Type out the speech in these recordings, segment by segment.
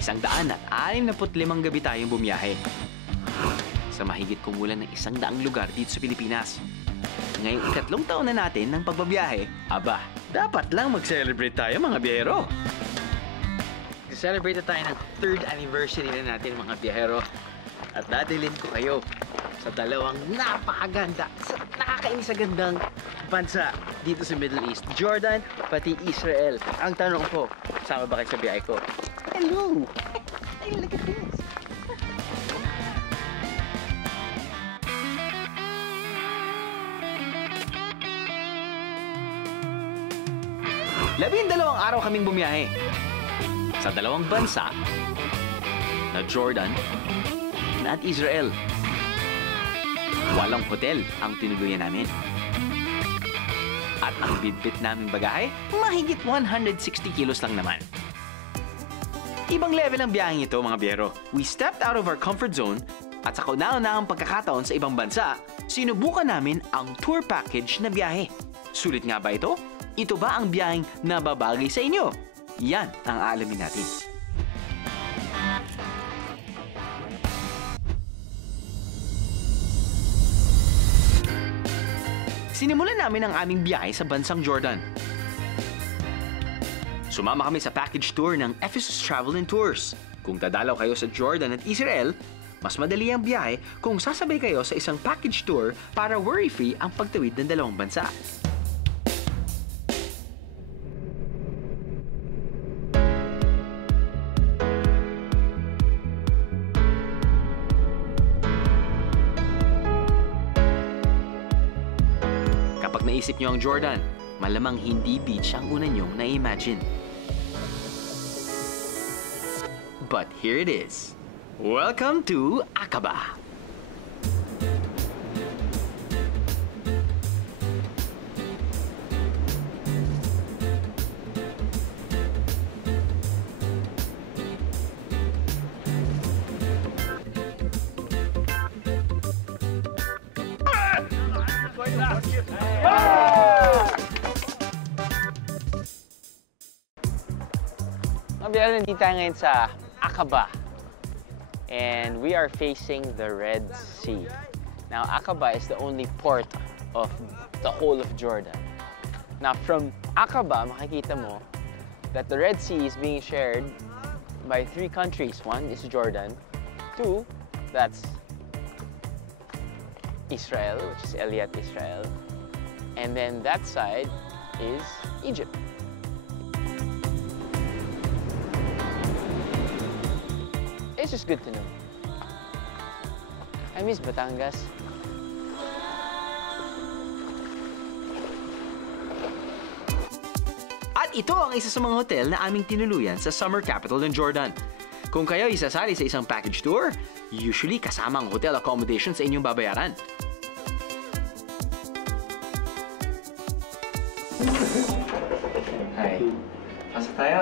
165 gabi tayong bumiyahe. Sa mahigit kumulang ng 100 lugar dito sa Pilipinas. Ngayong 3 taon na natin ng pagbabiyahe, aba, dapat lang mag-celebrate tayo mga biyahero. Celebrate tayo ng 3rd anniversary na natin mga biyahero. At dadalhin ko kayo sa 2 napakaganda, nakakainis sa gandang bansa dito sa Middle East. Jordan, pati Israel. Ang tanong ko, sama ba kayo sa biyahe ko? Hello! Hey, look at this! Labindalawang araw kaming bumiyahe sa 2 bansa na Jordan at Israel. Walang hotel ang tinuluyan namin. At ang bitbit naming bagahe, mahigit 160 kilos lang naman. Ibang level ang biyaheng ito mga biyero. We stepped out of our comfort zone at sa kauna-unahang pagkakataon sa ibang bansa, sinubukan namin ang tour package na biyahe. Sulit nga ba ito? Ito ba ang biyaheng nababagay sa inyo? Yan ang aalamin natin. Sinimulan namin ang aming biyahe sa bansang Jordan. Sumama kami sa package tour ng Ephesus Travel and Tours. Kung dadalaw kayo sa Jordan at Israel, mas madali ang biyahe kung sasabay kayo sa isang package tour para worry-free ang pagtawid ng 2 bansa. Kapag naisip nyo ang Jordan, malamang hindi beach ang una nyong na-imagine. But here it is. Welcome to Aqaba. Nandito tayo ngayon sa Aqaba. And we are facing the Red Sea. Now, Aqaba is the only port of the whole of Jordan. Now, from Aqaba, makikita mo that the Red Sea is being shared by 3 countries. 1 is Jordan. 2, that's Israel, which is Eliat Israel. And then that side is Egypt. It's just good to know. I miss Batangas. At ito ang isa sa mga hotel na aming tinuluyan sa summer capital ng Jordan. Kung kayo isasali sa isang package tour, usually kasama ang hotel accommodation sa inyong babayaran. Hi. Pasok tayo.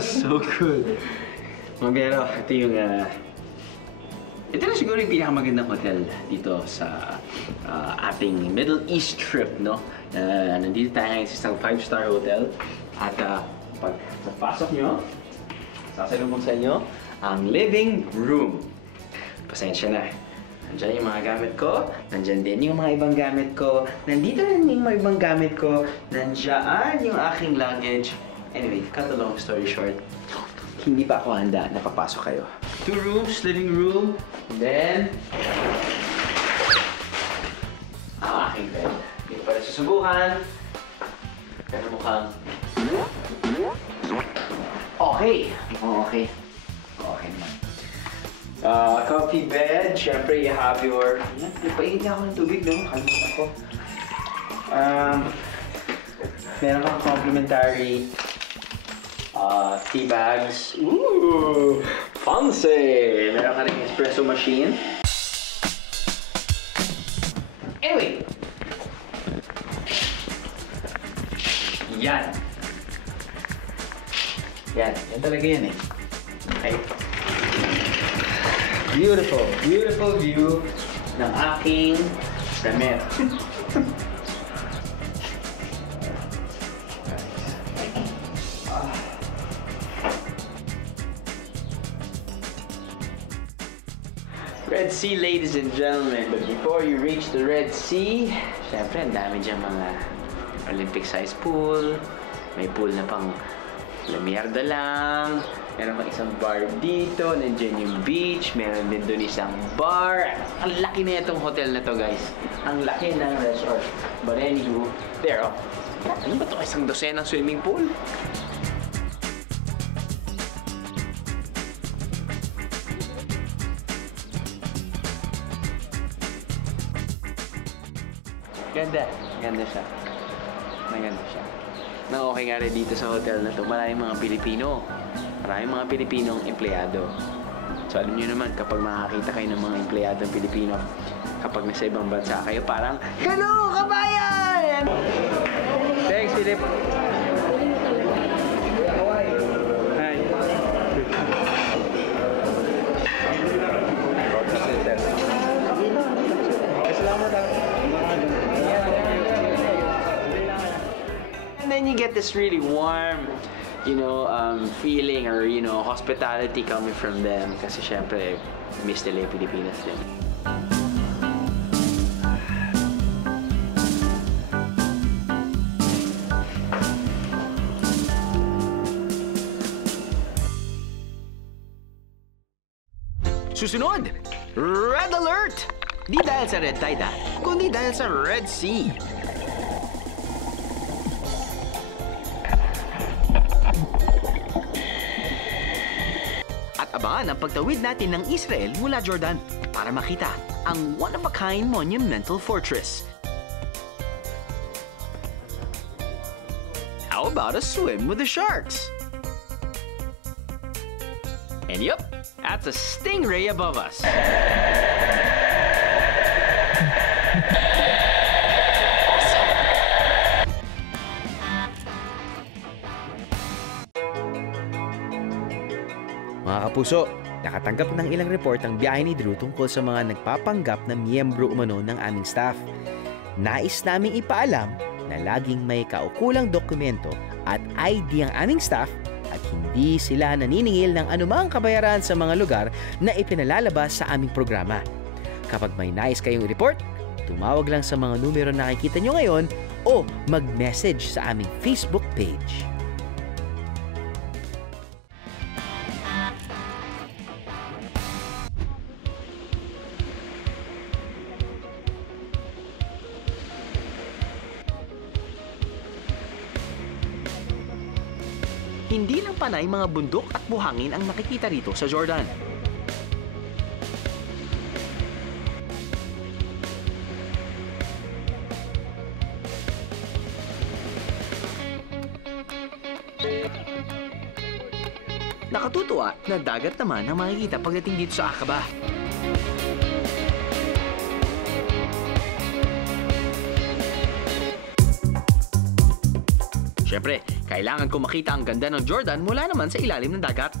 So good. Mga biyero, ito yung... ito na siguro yung pinakamagandang hotel dito sa ating Middle East trip, no? Nandito tayo ngayon sa isang 5-star hotel. At pag napasok nyo, sasalubong sa inyo ang living room. Pasensya na. Nandiyan yung mga gamit ko. Nandiyan din yung mga ibang gamit ko. Nandito rin yung mga ibang gamit ko. Nandiyan yung aking luggage. Anyway, cut the long story short, hindi pa ako handa na papasok kayo. 2 rooms, living room, and then ang aking bed. Hindi ko pa rin susubukan. Pero mukhang okay. Okay. Okay naman. Comfy bed. Siyempre, you have your... Nagpainit niya ako ng tubig, no? Kalimutan ko. Meron kang complimentary tea bags. Ooh! Fancy! Meron ka rin espresso machine. Anyway! Yan. Yan. Yan talaga yan eh. Okay. Beautiful. Beautiful view ng aking damit. Red Sea, ladies and gentlemen. But before you reach the Red Sea, syempre, ang dami dyan mga Olympic-sized pool. May pool na pang lamierda lang. Meron pang isang bar dito. Nandiyan yung beach. Meron din doon isang bar. Ang laki na itong hotel na to, guys. Ang laki ng resort. But anywho, there, oh. Ano ba ito? Isang dosenang swimming pool? Ganda. Ganda siya. Maganda siya. Nang okay nga rin dito sa hotel na to, maraming mga Pilipino. Maraming mga Pilipinong empleyado. So alam niyo naman, kapag makakita kayo ng mga empleyadong Pilipino, kapag nasa ibang bansa kayo, parang, hello, kabayan! Thanks, Philip. Hi. And then you get this really warm, feeling or, hospitality coming from them. Kasi syempre, miss nila yung Pilipinas din. Susunod, Red Alert! Di dahil sa Red Tide, kundi dahil sa Red Sea. At abangan ang pagtawid natin ng Israel mula Jordan para makita ang one-of-a-kind monumental fortress. How about a swim with the sharks? And yep, that's a stingray above us. Mga kapuso, nakatanggap ng ilang report ang biyahe ni Drew tungkol sa mga nagpapanggap na miyembro umano ng aming staff. Nais naming ipaalam na laging may kaukulang dokumento at ID ang aming staff at hindi sila naniningil ng anumang kabayaran sa mga lugar na ipinalalabas sa aming programa. Kapag may nais kayong report, tumawag lang sa mga numero na nakikita nyo ngayon o mag-message sa aming Facebook page. Hindi lang panay mga bundok at buhangin ang nakikita rito sa Jordan. Nakatutuwa na dagat naman ang makikita pagdating dito sa Aqaba. Siyempre, kailangan ko makita ang ganda ng Jordan mula naman sa ilalim ng dagat.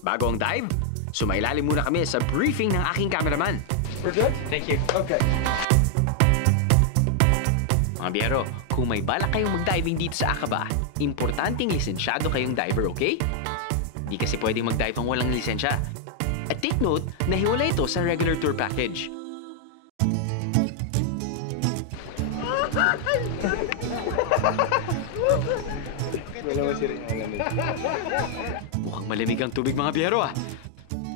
Bago ang dive, sumailalim muna kami sa briefing ng aking cameraman. We're good? Thank you. Okay. Mga biyero, kung may balak kayong mag-diving dito sa Aqaba, importanteng lisensyado kayong diver, okay? Di kasi pwedeng mag-dive ang walang lisensya. At take note na hiwala ito sa regular tour package. Mukhang malamig ang tubig, mga biyero, ah.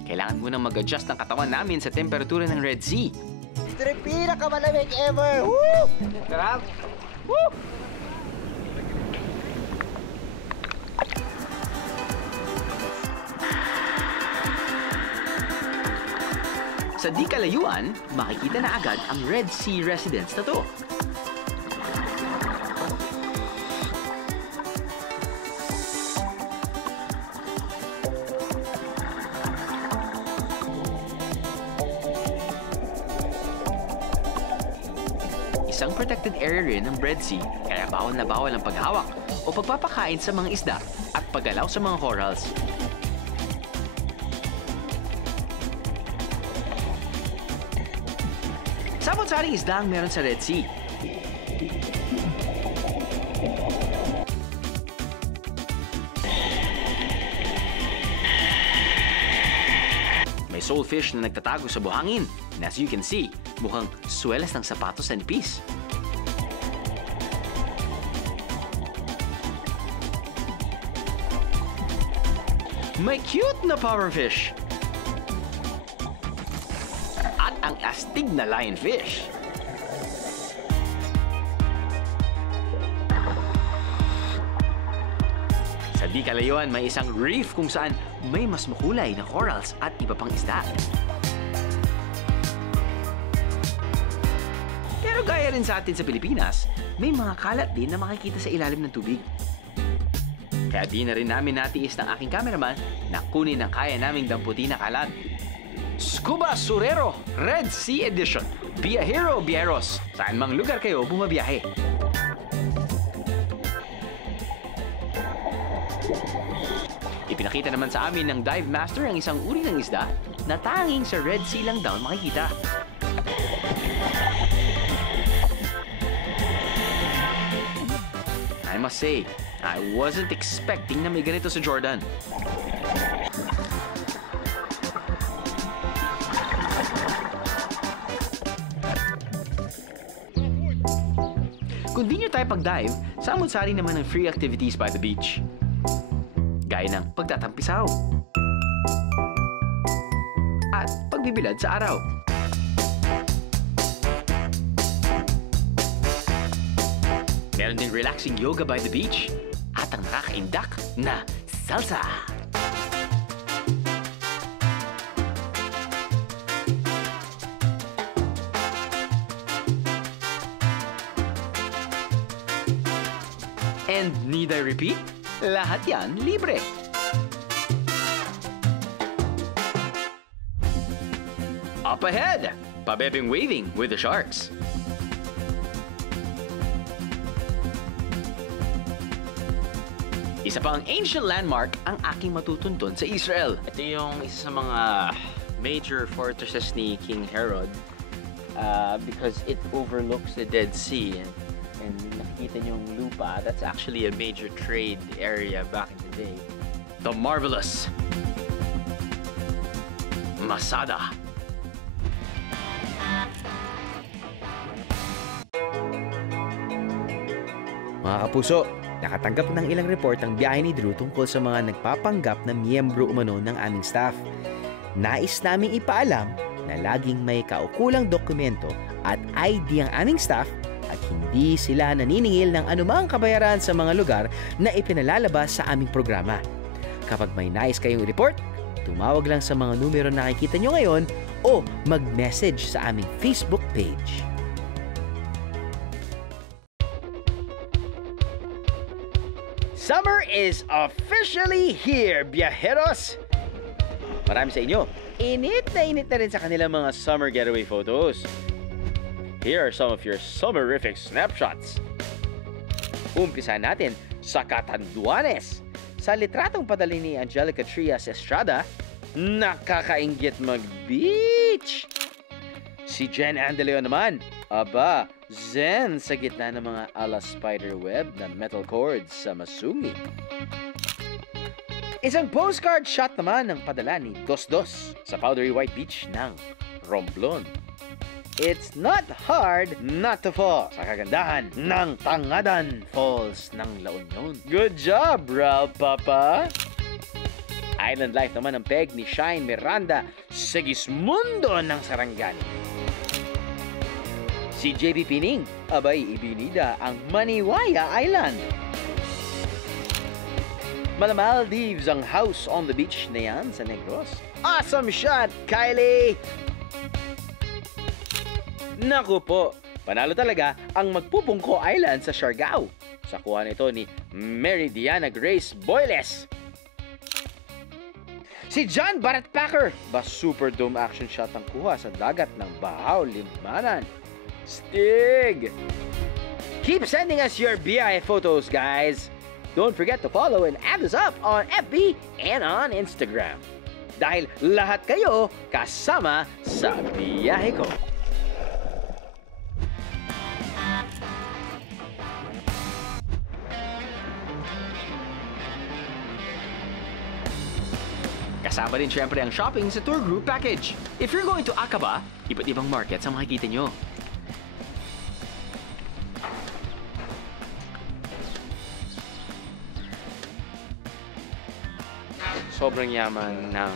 Kailangan munang mag-adjust ang katawan namin sa temperatura ng Red Sea. Ito rin pinakamalamig ever! Woo! Sarap! Woo! Sa di kalayuan, makikita na agad ang Red Sea residence na to. Isang protected area rin ng Red Sea, kaya bawal na bawal ang paghawak o pagpapakain sa mga isda at paggalaw sa mga corals. Sabot-saring isda ang meron sa Red Sea. May soulfish na nagtatago sa buhangin. And as you can see, mukhang swelas ng sapatos and piece. May cute na powerfish. At ang astig na lionfish. Sa di kalayuan, may isang reef kung saan may mas makulay na corals at iba pang isda. Pero gaya rin sa atin sa Pilipinas, may mga kalat din na makikita sa ilalim ng tubig. Kaya di na rin namin natiis ng aking cameraman na kunin ang kaya naming damputin na kalat. Scuba Surero Red Sea Edition. Biyahero Biyeros. Saan mang lugar kayo bumabiyahe. Ipinakita naman sa amin ng dive master ang isang uri ng isda na tanging sa Red Sea lang daw makikita. I must say, I wasn't expecting na may ganito sa Jordan. Kung di nyo tayo pag-dive, samot-sari naman ang free activities by the beach. Gaya ng pagtatampisaw at pagbibilad sa araw. Meron din relaxing yoga by the beach at ang nakakaindak na salsa. And need I repeat? Lahat yan libre. Up ahead, pabebing waving with the sharks. Isa pa ang ancient landmark ang aking matutuntun sa Israel. Ito yung isa sa mga major fortresses ni King Herod because it overlooks the Dead Sea. And nakikita niyo yung lupa, that's actually a major trade area back in the day. The marvelous Masada. Mga kapuso, nakatanggap ng ilang report ang biyahe ni Drew tungkol sa mga nagpapanggap na miyembro umano ng aming staff. Nais naming ipaalam na laging may kaukulang dokumento at ID ang aming staff at hindi sila naniningil ng anumang kabayaran sa mga lugar na ipinalalabas sa aming programa. Kapag may nais kayong report, tumawag lang sa mga numero na nakikita nyo ngayon o mag-message sa aming Facebook page. Summer is officially here, biyaheros! Marami sa inyo, init na rin sa kanilang mga summer getaway photos. Here are some of your summerific snapshots. Umpisa natin sa Catanduanes. Sa litratong padali ni Angelica Trias Estrada, nakakainggit mag-beach! Si Jen Andeleo naman, aba, zen sa gitna ng mga ala spiderweb na metal cords sa Masungi. Isang postcard shot naman ng padala ni Dos sa powdery white beach ng Romblon. It's not hard not to fall sa kagandahan ng Tangadan Falls ng La Union. Good job, Ralph Papa! Island life naman ang peg ni Shine Miranda sa Gismundo ng Sarangani. Si JB Pining, abay ibinida ang Maniwaya Island. Maldives ang house on the beach na yan sa Negros. Awesome shot, Kylie! Naku po, panalo talaga ang Magpupungko Island sa Siargao. Sa kuha nito ni Mary Diana Grace Boyles. Si John Barrett Packer, ba super dome action shot ang kuha sa dagat ng Bahaw, Limanan. Stig! Keep sending us your BI photos, guys. Don't forget to follow and add us up on FB and on Instagram. Dahil lahat kayo kasama sa biyahe ko. Kasama din syempre ang shopping sa tour group package. If you're going to Aqaba, iba't ibang markets ang makikita nyo. Sobrang yaman ng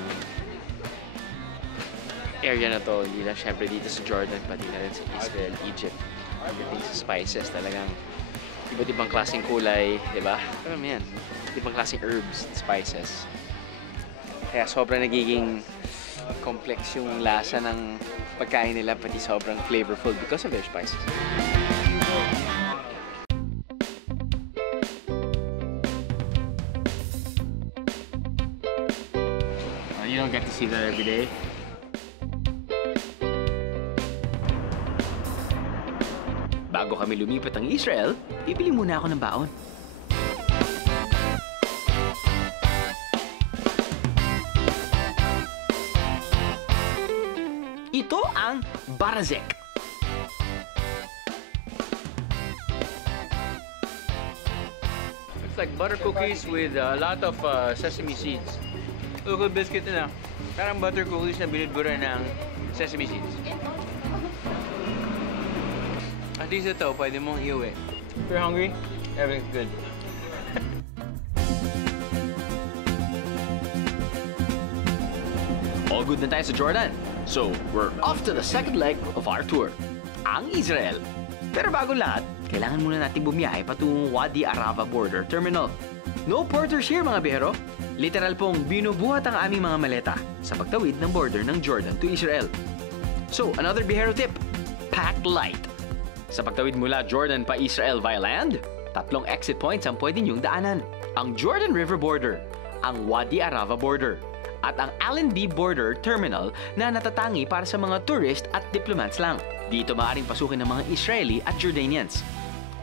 area na to. Hindi lang syempre dito sa Jordan, pati na rin sa Israel, Egypt. Everything sa spices, talagang iba't ibang klaseng kulay, di ba? Alam mo yan, iba't ibang klaseng herbs and spices. Kaya sobrang nagiging complex yung lasa ng pagkain nila, pati sobrang flavorful because of their spices. You don't get to see that every day. Bago kami lumipat ng Israel, bibili muna ako ng baon. Ito ang barazek. It's like butter cookies with a lot of sesame seeds. Local biscuit na. Parang butter cookies na binudburan ng sesame seeds. At least ito, pwede mong iuwi. If you're hungry, everything's good. All good na tayo sa Jordan. So, we're off to the second leg of our tour, ang Israel. Pero bago lahat, kailangan muna natin bumiyahe patungong Wadi Arava Border Terminal. No porters here mga bihero. Literal pong binubuhat ang aming mga maleta sa pagtawid ng border ng Jordan to Israel. So, another bihero tip, pack light. Sa pagtawid mula Jordan pa Israel via land, 3 exit points ang pwede niyong daanan. Ang Jordan River Border, ang Wadi Arava Border, at ang Allenby Border Terminal na natatangi para sa mga tourist at diplomats lang. Dito maaaring pasukin ng mga Israeli at Jordanians.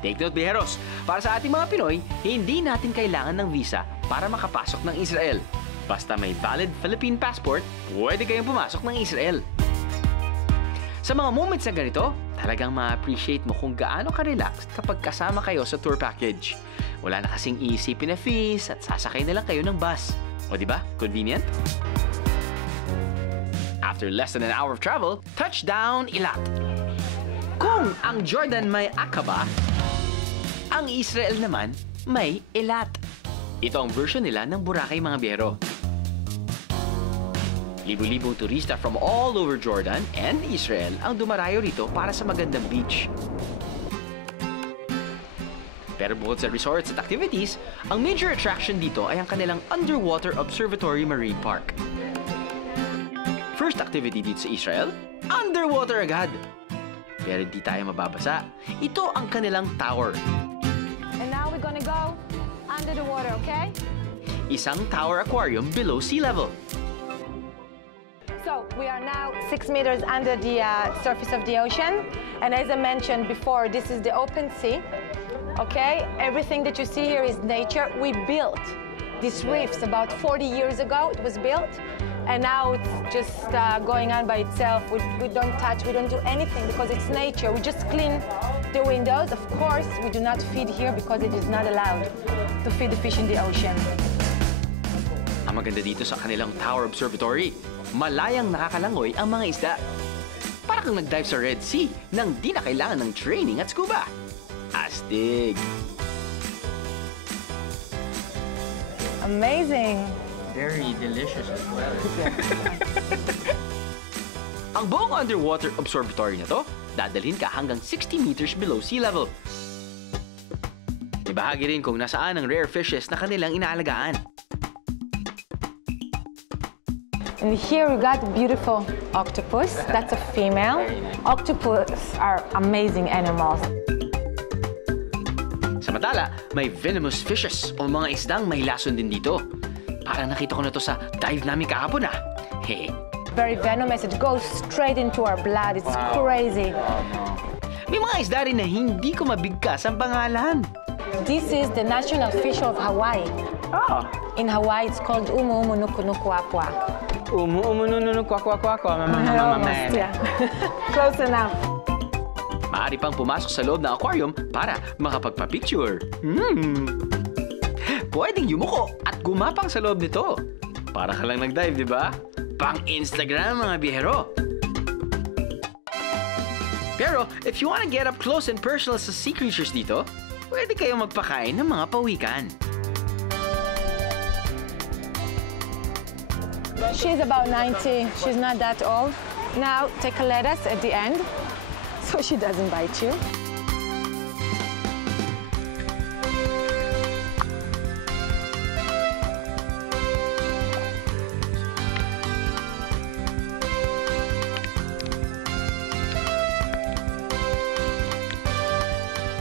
Take note, biheros, para sa ating mga Pinoy, hindi natin kailangan ng visa para makapasok ng Israel. Basta may valid Philippine passport, pwede kayong pumasok ng Israel. Sa mga moments na ganito, talagang ma-appreciate mo kung gaano ka-relaxed kapag kasama kayo sa tour package. Wala na kasing iisipin na fees at sasakay na lang kayo ng bus. O diba? Convenient? After less than an hour of travel, touchdown Eilat. Kung ang Jordan may Aqaba, ang Israel naman may Eilat. Ito ang version nila ng Boracay mga biyero. Libo-libong turista from all over Jordan and Israel ang dumarayo rito para sa magandang beach. Pero bukod sa resorts at activities, ang major attraction dito ay ang kanilang Underwater Observatory Marine Park. First activity dito sa Israel, underwater agad. Pero di tayo mababasa. Ito ang kanilang tower. And now we're gonna go under the water, okay? Isang tower aquarium below sea level. So we are now 6 meters under the surface of the ocean. And as I mentioned before, this is the open sea. Okay, everything that you see here is nature. We built these reefs about 40 years ago. It was built. And now it's just going on by itself. We don't touch, we don't do anything because it's nature. We just clean the windows. Of course, we do not feed here because it is not allowed to feed the fish in the ocean. Ang maganda dito sa kanilang Tower Observatory, malayang nakakalangoy ang mga isda. Para kang nag-dive sa Red Sea nang di na kailangan ng training at scuba. Astig! Amazing! Very delicious as well. Ang buong underwater observatory na to, dadalhin ka hanggang 60 meters below sea level. May bahagi rin kung nasaan ang rare fishes na kanilang inaalagaan. And here we got beautiful octopus. That's a female. Octopus are amazing animals. Samantala, may venomous fishes o mga isdang may lason din dito. Parang nakita ko na to sa dive namin kahapon ah. Hey. Very venomous. It goes straight into our blood. It's crazy. May mga isda rin na hindi ko mabigkas ang pangalan. This is the national fish of Hawaii. Oh. In Hawaii, it's called umuumunukunukuapua. Almost, yeah. Close enough. Maaari pang pumasok sa loob ng aquarium para makapagpa-picture. Pwedeng yumuko at gumapang sa loob nito. Para ka lang nag-dive, di ba? Pang-Instagram, mga bihero. Pero, if you wanna get up close and personal sa sea creatures dito, pwede kayong magpakain ng mga pawikan. She's about 90. She's not that old. Now, take a lettuce at the end so she doesn't bite you.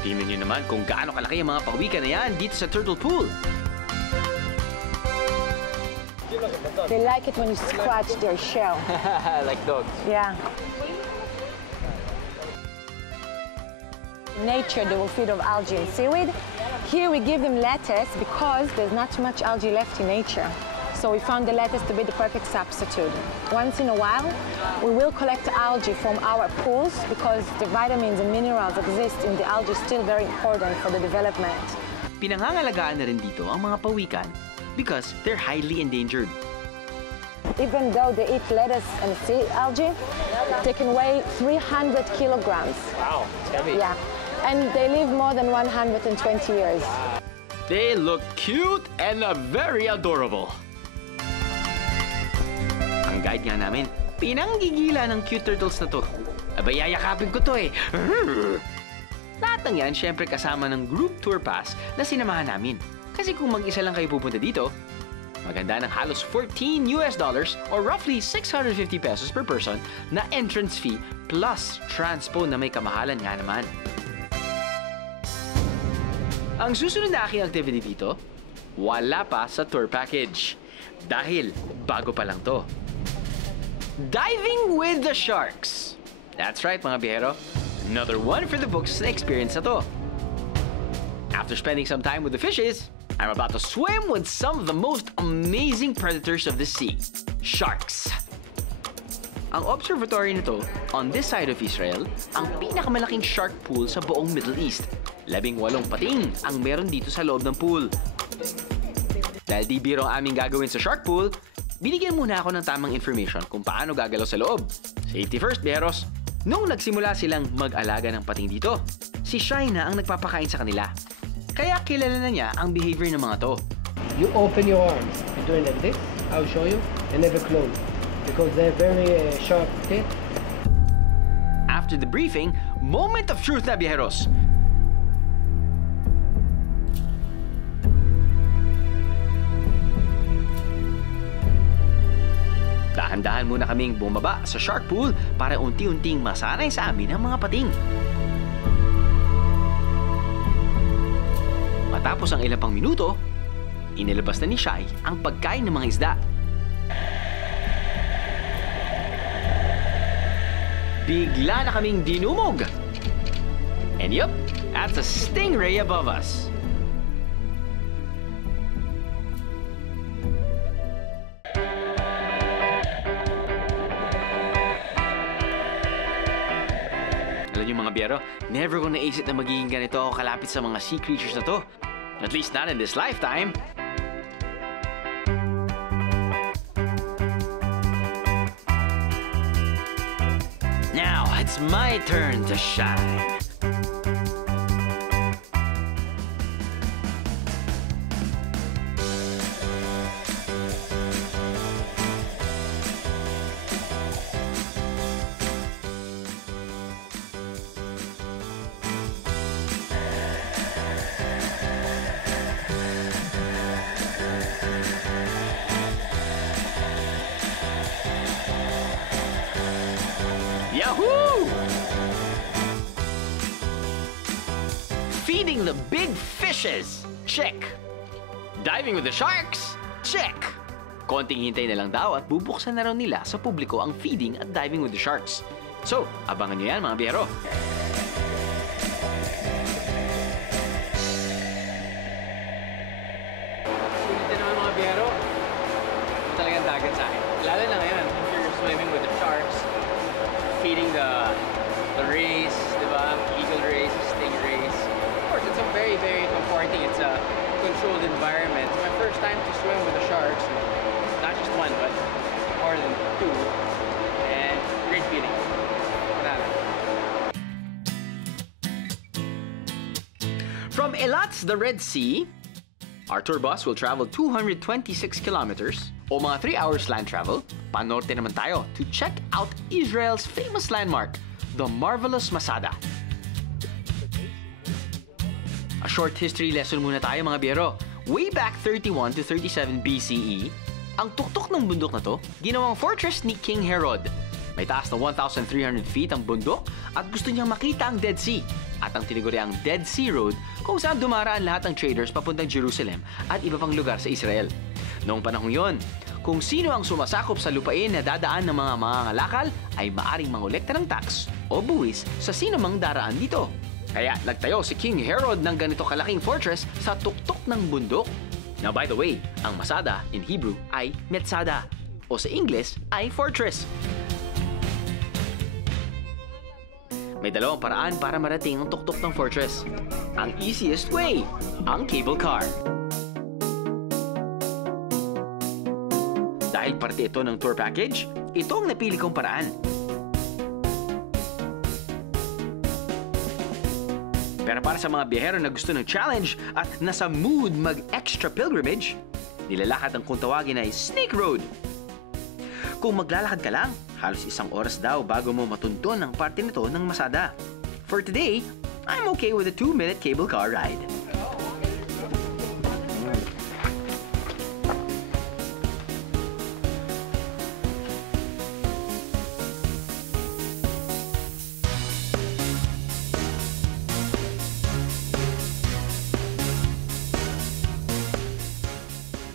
Tingnan nyo naman kung gaano kalaki ang mga pawikan na yan dito sa turtle pool. They like it when you scratch their shell. Like dogs. Yeah. In nature, they will feed on algae and seaweed. Here we give them lettuce because there's not too much algae left in nature. So we found the lettuce to be the perfect substitute. Once in a while, we will collect algae from our pools because the vitamins and minerals exist in the algae still very important for the development. Pinangangalagaan na rin dito ang mga pawikan because they're highly endangered. Even though they eat lettuce and sea algae, they can weigh 300 kilograms. Wow, it's heavy. Yeah, and they live more than 120 years. They look cute and very adorable. Ang guide nga namin, pinanggigila ng cute turtles na to. Abay, yayakapin ko to eh. Lahat ng yan, syempre kasama ng group tour pass na sinamahan namin. Kasi kung mag-isa lang kayo pupunta dito, maganda ng halos $14 or roughly 650 pesos per person na entrance fee plus transpo na may kamahalan nga naman. Ang susunod na aking activity dito, wala pa sa tour package. Dahil bago pa lang to. Diving with the sharks. That's right, mga bihero. Another one for the books na experience na to. After spending some time with the fishes, I'm about to swim with some of the most amazing predators of the sea, sharks. Ang observatory nito, on this side of Israel, ang pinakamalaking shark pool sa buong Middle East. 18 pating ang meron dito sa loob ng pool. Dahil di biro ang aming gagawin sa shark pool, binigyan muna ako ng tamang information kung paano gagalaw sa loob. Safety first, biheros. Nung nagsimula silang mag-alaga ng pating dito, si Shaina ang nagpapakain sa kanila. Kaya kilala na niya ang behavior ng mga to. You open your arms. You're doing like this. I'll show you. And never close. Because they're very sharp teeth. After the briefing, moment of truth na, biheros. Dahan-dahan muna kaming bumaba sa shark pool para unti-unting masanay sa amin ang mga pating. Matapos ang ilang pang minuto, inilabas na ni Shai ang pagkain ng mga isda. Bigla na kaming dinumog. And yup, that's a stingray above us. Yung mga biyero, never ko naisip na magiging ganito ako kalapit sa mga sea creatures na to. At least not in this lifetime. Now, it's my turn to shine. Yahoo! Feeding the big fishes. Check. Diving with the sharks. Check. Konting hintay na lang daw at bubuksan na raw nila sa publiko ang feeding at diving with the sharks. So, abangan nyo yan, mga biyero. Sulit naman, mga biyero. Talagang dagat sa akin. Lalo na ngayon, if you're swimming with the sharks, feeding the rays, diba? Eagle rays, stingrays. Of course, it's a very, very comforting. It's a controlled environment. It's my first time to swim with the sharks. Not just one, but more than two. And great feeling. From Eilat's the Red Sea, our tour bus will travel 226 kilometers o mga 3 hours land travel. Panorte naman tayo to check out Israel's famous landmark, the marvelous Masada. A short history lesson muna tayo mga biyero. Way back 31 to 37 BCE, ang tuktok ng bundok na to, ginawang fortress ni King Herod. May taas na 1,300 feet ang bundok at gusto niyang makita ang Dead Sea at ang tinaguriang Dead Sea Road kung saan dumaraan lahat ng traders papuntang Jerusalem at iba pang lugar sa Israel. Noong panahong yon, kung sino ang sumasakop sa lupain na dadaan ng mga mangangalakal ay maaring mangolekta ng tax o buwis sa sino mang daraan dito. Kaya nagtayo si King Herod ng ganito kalaking fortress sa tuktok ng bundok. Now by the way, ang Masada in Hebrew ay Metzada o sa English ay fortress. May dalawang paraan para marating ang tuktok ng fortress. Ang easiest way, ang cable car. Dahil parte ito ng tour package, ito ang napili kong paraan. Pero para sa mga biyahero na gusto ng challenge at nasa mood mag-extra pilgrimage, nilalakad ang kung tawagin ay Snake Road. Kung maglalakad ka lang, halos 1 oras daw bago mo matunton ang parte nito ng Masada. For today, I'm okay with a 2-minute cable car ride.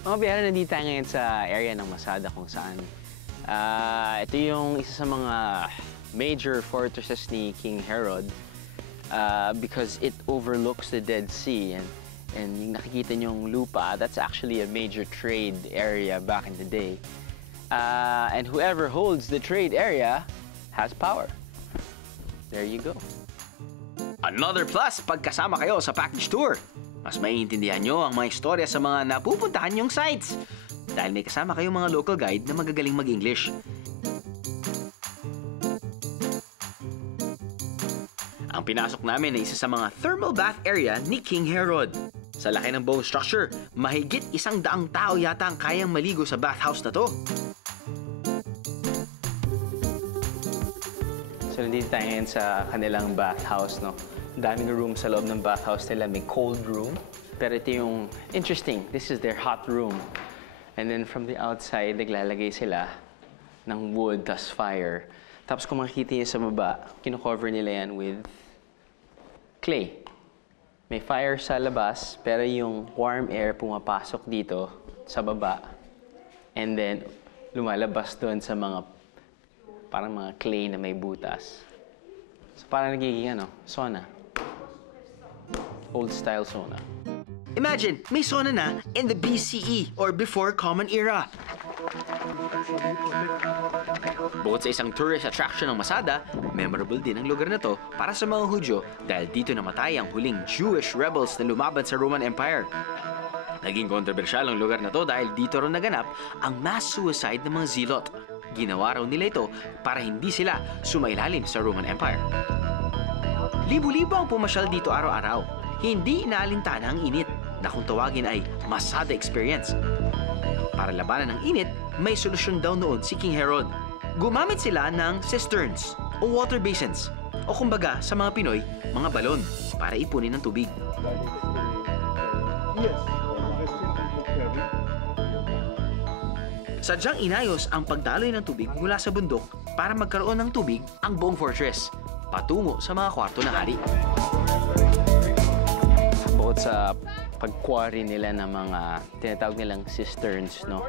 Mga biyahero, nandito tayo ngayon sa area ng Masada kung saan ito yung isa sa mga major fortresses ni King Herod because it overlooks the Dead Sea and yung nakikita niyong lupa, that's actually a major trade area back in the day. And whoever holds the trade area has power. There you go. Another plus pag kasama kayo sa package tour. Mas maiintindihan nyo ang mga istorya sa mga napupuntahan nyong sites. Dahil may kasama kayong mga local guide na magagaling mag-English. Ang pinasok namin ay isa sa mga thermal bath area ni King Herod. Sa laki ng buong structure, mahigit 100 tao yata ang kayang maligo sa bathhouse na to. So nandito tayo ngayon sa kanilang bathhouse, no? Daming room sa loob ng bathhouse nila. May cold room. Pero ito yung interesting. This is their hot room. And then from the outside, naglalagay sila ng wood, tas fire. Tapos kung makikita niyo sa baba, kino-cover nila yan with clay. May fire sa labas, pero yung warm air pumapasok dito sa baba. And then lumalabas doon sa mga parang mga clay na may butas. So parang nagiging sauna. Old-style sauna. Imagine, may sauna na in the BCE or before Common Era. Bukod sa isang tourist attraction ng Masada, memorable din ang lugar na to para sa mga Hudyo dahil dito namatay ang huling Jewish rebels na lumaban sa Roman Empire. Naging kontrobersyal ang lugar na to dahil dito rin naganap ang mass suicide ng mga Zealot. Ginawa raw nila ito para hindi sila sumailalim sa Roman Empire. Libo-libo ang pumasyal dito araw-araw. Hindi inaalintana ang init na kung tawagin ay Masada Experience. Para labanan ang init, may solusyon daw noon si King Herod. Gumamit sila ng cisterns o water basins o kumbaga sa mga Pinoy, mga balon para ipunin ng tubig. Sadyang inayos ang pagdaloy ng tubig mula sa bundok para magkaroon ng tubig ang buong fortress patungo sa mga kwarto ng hari. Bukod sa pag-quarry nila ng mga tinatawag nilang cisterns, no?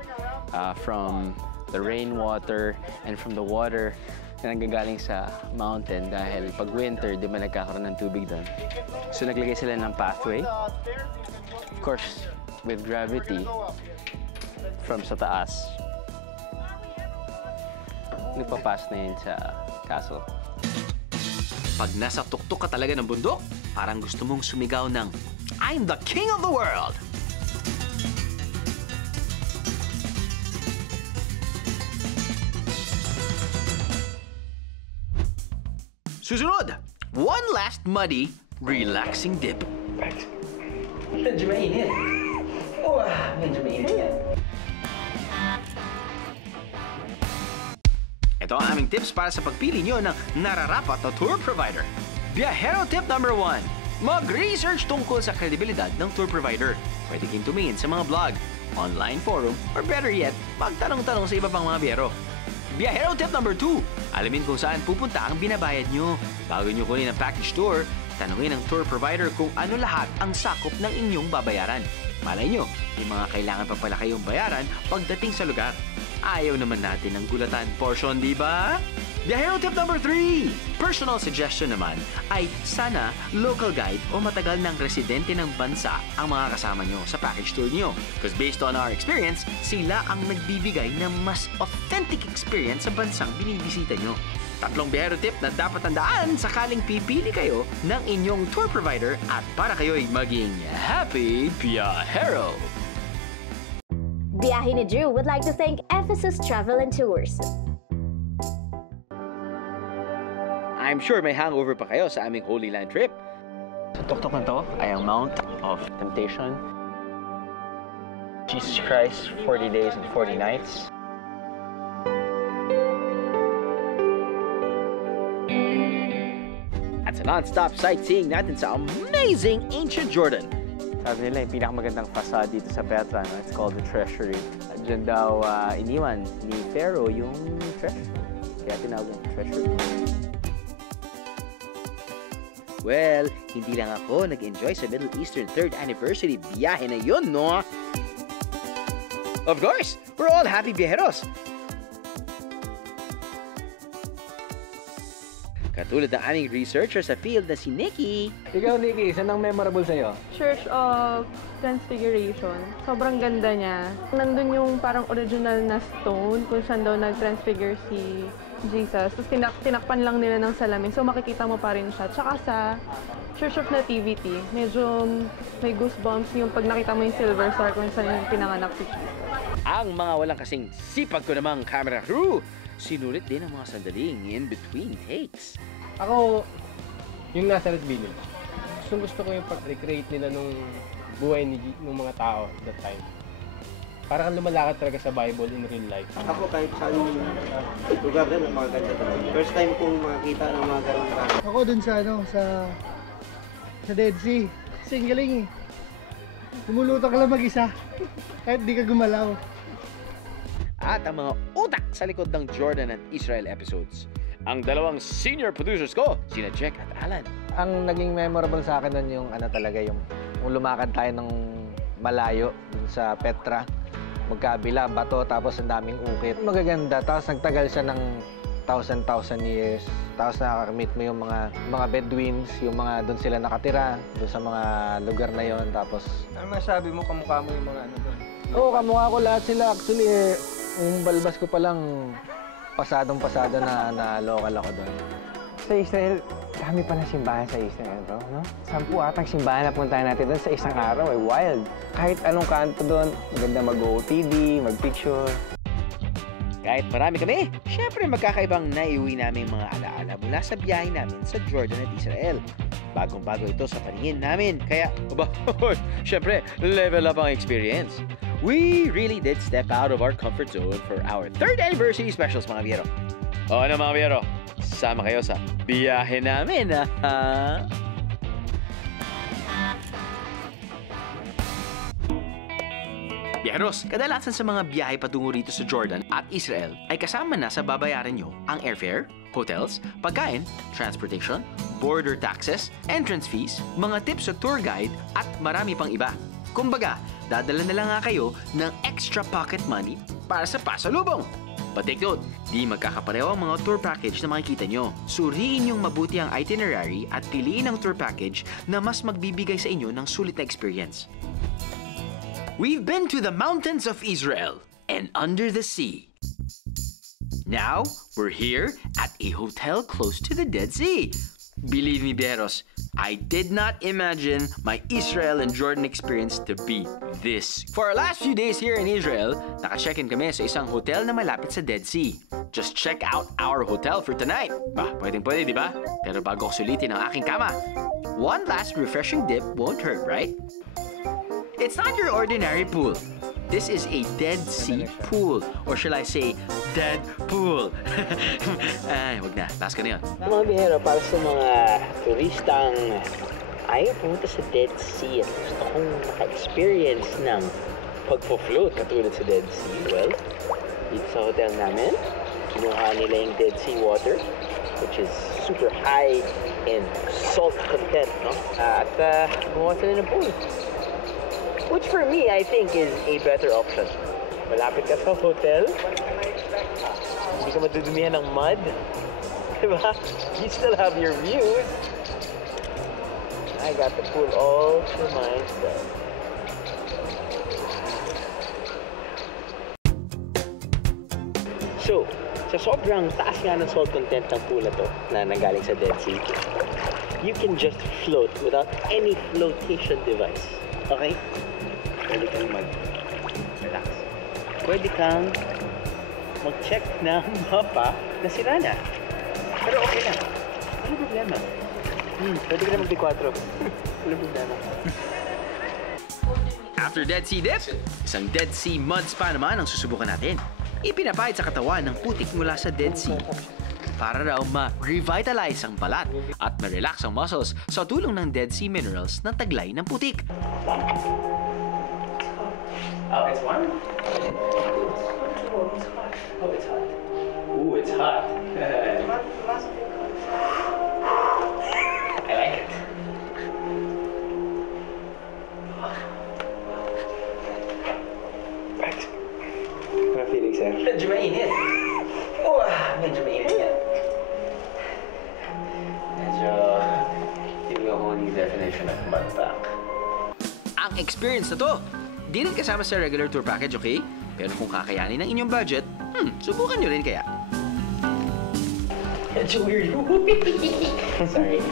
From the rainwater and from the water na nanggagaling sa mountain dahil pag winter, di ba nagkakaroon ng tubig doon. So naglagay sila ng pathway. Of course, with gravity from sa taas, nagpapas na yun sa castle. Pag nasa tuktok ka talaga ng bundok, parang gusto mong sumigaw ng I'm the king of the world! Susunod, one last muddy, relaxing dip. Medyo mainit. Medyo mainit yan. Ito ang aming tips para sa pagpili nyo ng nararapat na tour provider. Biyahero tip number 1. Mag-research tungkol sa kredibilidad ng tour provider. Pwede kayong tumingin sa mga blog, online forum, or better yet, magtanong-tanong sa iba pang mga biyahero. Biyahero tip number 2. Alamin kung saan pupunta ang binabayad nyo. Bago nyo kunin ang package tour, tanungin ng tour provider kung ano lahat ang sakop ng inyong babayaran. Malay nyo, may mga kailangan pa pala kayong bayaran pagdating sa lugar. Ayaw naman natin ng gulatan portion, di ba? Biyahero tip number 3. Personal suggestion naman ay sana local guide o matagal ng residente ng bansa ang mga kasama nyo sa package tour nyo. Because based on our experience, sila ang nagbibigay ng mas authentic experience sa bansang binibisita nyo. Tatlong biyahero tip na dapat tandaan sakaling pipili kayo ng inyong tour provider at para kayo'y maging happy biyahero. Biyahe ni Drew would like to thank Ephesus Travel and Tours. I'm sure may hangover pa kayo sa aming Holy Land trip. Sa tuktok na to ay ang Mount of Temptation. Jesus Christ, 40 days and 40 nights. At sa non-stop sightseeing natin sa amazing ancient Jordan. Sabi nila, yung pinakamagandang facade dito sa Petra, no? It's called the Treasury. At dyan daw iniwan ni Pharaoh yung treasure. Kaya tinawag yung Treasury. Well, hindi lang ako nag-enjoy sa Middle Eastern 3rd Anniversary biyahe na yun, no? Of course, we're all happy biyaheros. Katulad ng aming researcher sa field na si Nikki. Ikaw, Nikki, saan ang memorable sa'yo? Church of Transfiguration. Sobrang ganda niya. Nandun yung parang original na stone kung saan daw nag-transfigure si Jesus. Tapos tinakpan lang nila ng salamin. So makikita mo pa rin siya. Tsaka sa Church of Nativity, medyo may goosebumps yung pag nakita mo yung silver star kung saan yung pinanganak si Jesus. Ang mga walang kasing sipag ko namang camera crew, sinulit din ang mga sandaling in between takes. Ako, yung Nazareth Bible. Gusto ko yung pag-recreate nila nung buhay ng mga tao at that time. Para kang lumalakad talaga sa Bible in real life. Ako kahit saan lugar din, mga ganda talaga. First time kong makakita ng mga ganong marami. Ako dun sa sa Dead Sea. Singling eh. Lumulutang ka lang mag-isa. Kahit di ka gumalaw. At ang mga utak sa likod ng Jordan at Israel episodes. Ang dalawang senior producers ko, sina Jack at Alan. Ang naging memorable sa akin nun yung talaga yung lumakad tayo ng malayo sa Petra. Magkabila, bato, tapos ang daming ukit. Magaganda, tapos nagtagal siya ng 1,000 years. Tapos nakakamit mo yung mga Bedouins, yung mga doon sila nakatira, doon sa mga lugar na yon. Tapos Ano masabi mo, kamukha mo yung mga ano doon? oo, kamukha ko lahat sila. Actually, yung balbas ko pa lang, pasadong-pasada na local ako doon. Sa Israel, kami pa na simbahan sa Israel, bro, no? 10 atang simbahan na puntahan natin doon sa isang araw, wild. Kahit anong kanto doon, maganda mag-OOTD, mag-picture. Kahit marami kami, syempre magkakaibang naiuwi namin mga alaala mula sa biyahe namin sa Jordan at Israel. Bagong-bago ito sa paningin namin, kaya, syempre, level up ang experience. We really did step out of our comfort zone for our 3rd anniversary specials, mga biyero. O ano mga biyero, sama kayo sa biyahe namin, ha? Biyaheros, kadalasan sa mga biyahe patungo rito sa Jordan at Israel ay kasama na sa babayaran nyo ang airfare, hotels, pagkain, transportation, border taxes, entrance fees, mga tips sa tour guide at marami pang iba. Kumbaga, dadala na lang nga kayo ng extra pocket money para sa pasalubong. But take note, di magkakapareho ang mga tour package na makikita nyo. Suriin yung mabuti ang itinerary at piliin ang tour package na mas magbibigay sa inyo ng sulit na experience. We've been to the mountains of Israel and under the sea. Now, we're here at a hotel close to the Dead Sea. Believe me, Bieros, I did not imagine my Israel and Jordan experience to be this. For our last few days here in Israel, naka-check-in kami sa isang hotel na malapit sa Dead Sea. Just check out our hotel for tonight. Pwedeng-pwede, di ba? Pero bago ko sulitin ang aking kama, one last refreshing dip won't hurt, right? It's not your ordinary pool. This is a Dead Sea pool. Or shall I say, Dead Pool. Ay, wag na. Last ka na yun. Mga bihero, para sa mga turistang ayaw pumunta sa Dead Sea at gusto kong naka-experience ng pagpo-float katulad sa Dead Sea. Well, dito sa hotel namin, kinuha nila yung Dead Sea water, which is super high in salt content, no? At gumawa sila ng pool. Which for me, I think is a better option. Malapit ka sa hotel, hindi ka matudumihan ng mud, diba? You still have your views. I got the pool all to myself. So, sa sobrang taas nga ng salt content ng pool na to, na nanggaling sa Dead Sea, you can just float without any flotation device. Okay? Pwede kang mag-relax. Pwede kang mag-check ng mapa na sira na. Pero okay lang. Walang problema. Pwede ka na mag-B4. Walang problema. After Dead Sea Dip, isang Dead Sea Mud Spa naman ang susubukan natin. Ipinapahid sa katawan ng putik mula sa Dead Sea para raw ma-revitalize ang balat at ma-relax ang muscles sa tulong ng Dead Sea minerals na taglay ng putik. Oh, it's warm? Oh, it's hot. Oh, it's hot. Ooh, it's hot. I like it. Ano feeling, sir? Medyo mainit. Oh, medyo mainit yan. Medyo giving a whole new definition of mud back. Ang experience na to, di rin kasama sa regular tour package, okay? Pero kung kakayanin ng inyong budget, subukan nyo rin kaya. Medyo weird. Sorry.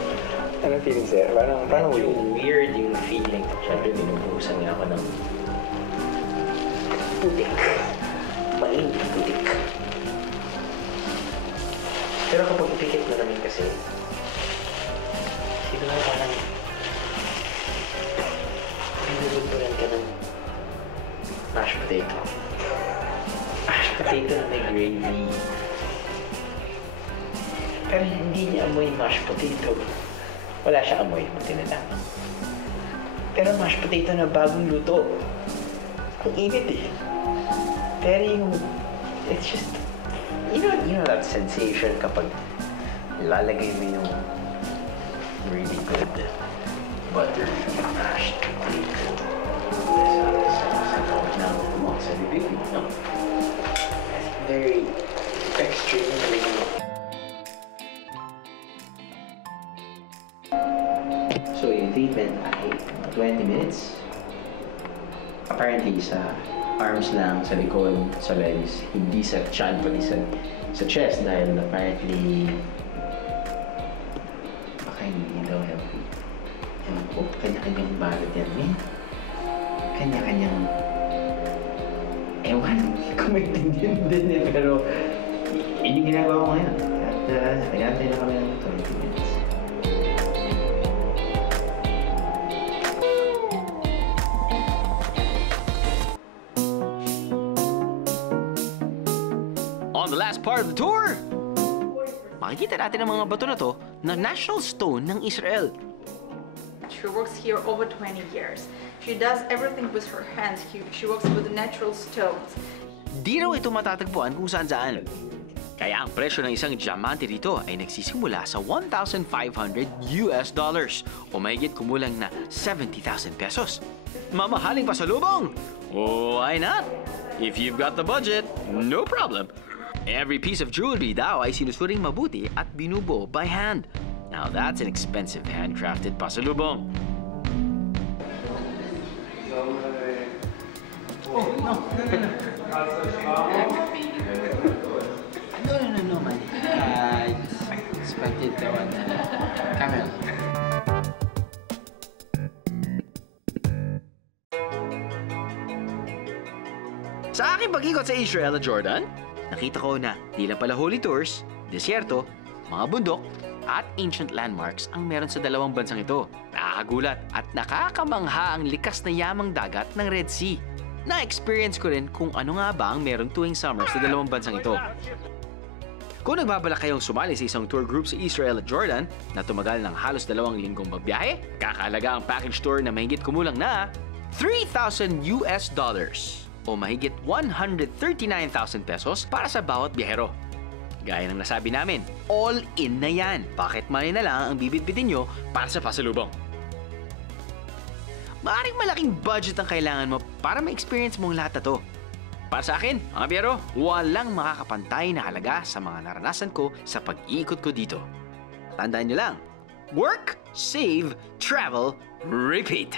Ano feeling, sir? Parang weird yung feeling. Siyempre, binubuhusan niya ako ng putik. Mainit putik. Pero kapag ipikit mo namin kasi, siguro parang pinulunturan ka ng mashed potato. Mashed potato na may gravy. Pero hindi niya amoy mashed potato. Wala siya amoy, buti na lang. Pero mashed potato na bagong luto. Ang init eh. Pero yung, it's just, you know that sensation kapag lalagay mo yung really good butter mashed potato. Sa bibig mo, no? Very extreme. So yung treatment ay 20 minutes. Apparently sa arms lang, sa likod, sa legs, hindi sa chan, pati sa chest dahil apparently baka hindi daw healthy. Ewan ko, kanya-kanyang balat yan, eh. Kanya-kanyang ewan, kung maintindihan din eh, pero yun yung ginagawa ko ngayon. At nag-antay na kami ng 20 minutes. On the last part of the tour, makikita natin ang mga bato na to na national stone ng Israel. She works here over 20 years. She does everything with her hands. She works with natural stones. Di raw ito matatagpuan kung saan-saan. Kaya ang presyo ng isang diamante dito ay nagsisimula sa $1,500 o mahigit kumulang na 70,000 pesos. Mamahaling pasalubong? Oh, why not? If you've got the budget, no problem. Every piece of jewelry daw ay sinusuring mabuti at binubuo by hand. Now that's an expensive handcrafted pasalubong. Oh, no. No, man. It's planted the one, camel. Sa aking pag-ikot sa Israel at Jordan, nakita ko na di lang pala holy tours, disyerto, mga bundok, at ancient landmarks ang meron sa dalawang bansang ito. Nakakagulat at nakakamangha ang likas na yamang dagat ng Red Sea. Na-experience ko rin kung ano nga ba ang meron tuwing summer sa dalawang bansang ito. Kung nagbabalak kayong sumali sa isang tour group sa Israel at Jordan na tumagal ng halos 2 linggong pagbiyahe, kakalaga ang package tour na mahigit kumulang na $3,000 o mahigit 139,000 pesos para sa bawat biyahero. Gaya ng nasabi namin, all-in na yan. Bakit money na lang ang bibitbitin nyo para sa pasalubong? Maaring malaking budget ang kailangan mo para ma-experience mong lahat na to. Para sa akin, mga biyahero, walang makakapantay na halaga sa mga naranasan ko sa pag-iikot ko dito. Tandaan nyo lang, work, save, travel, repeat!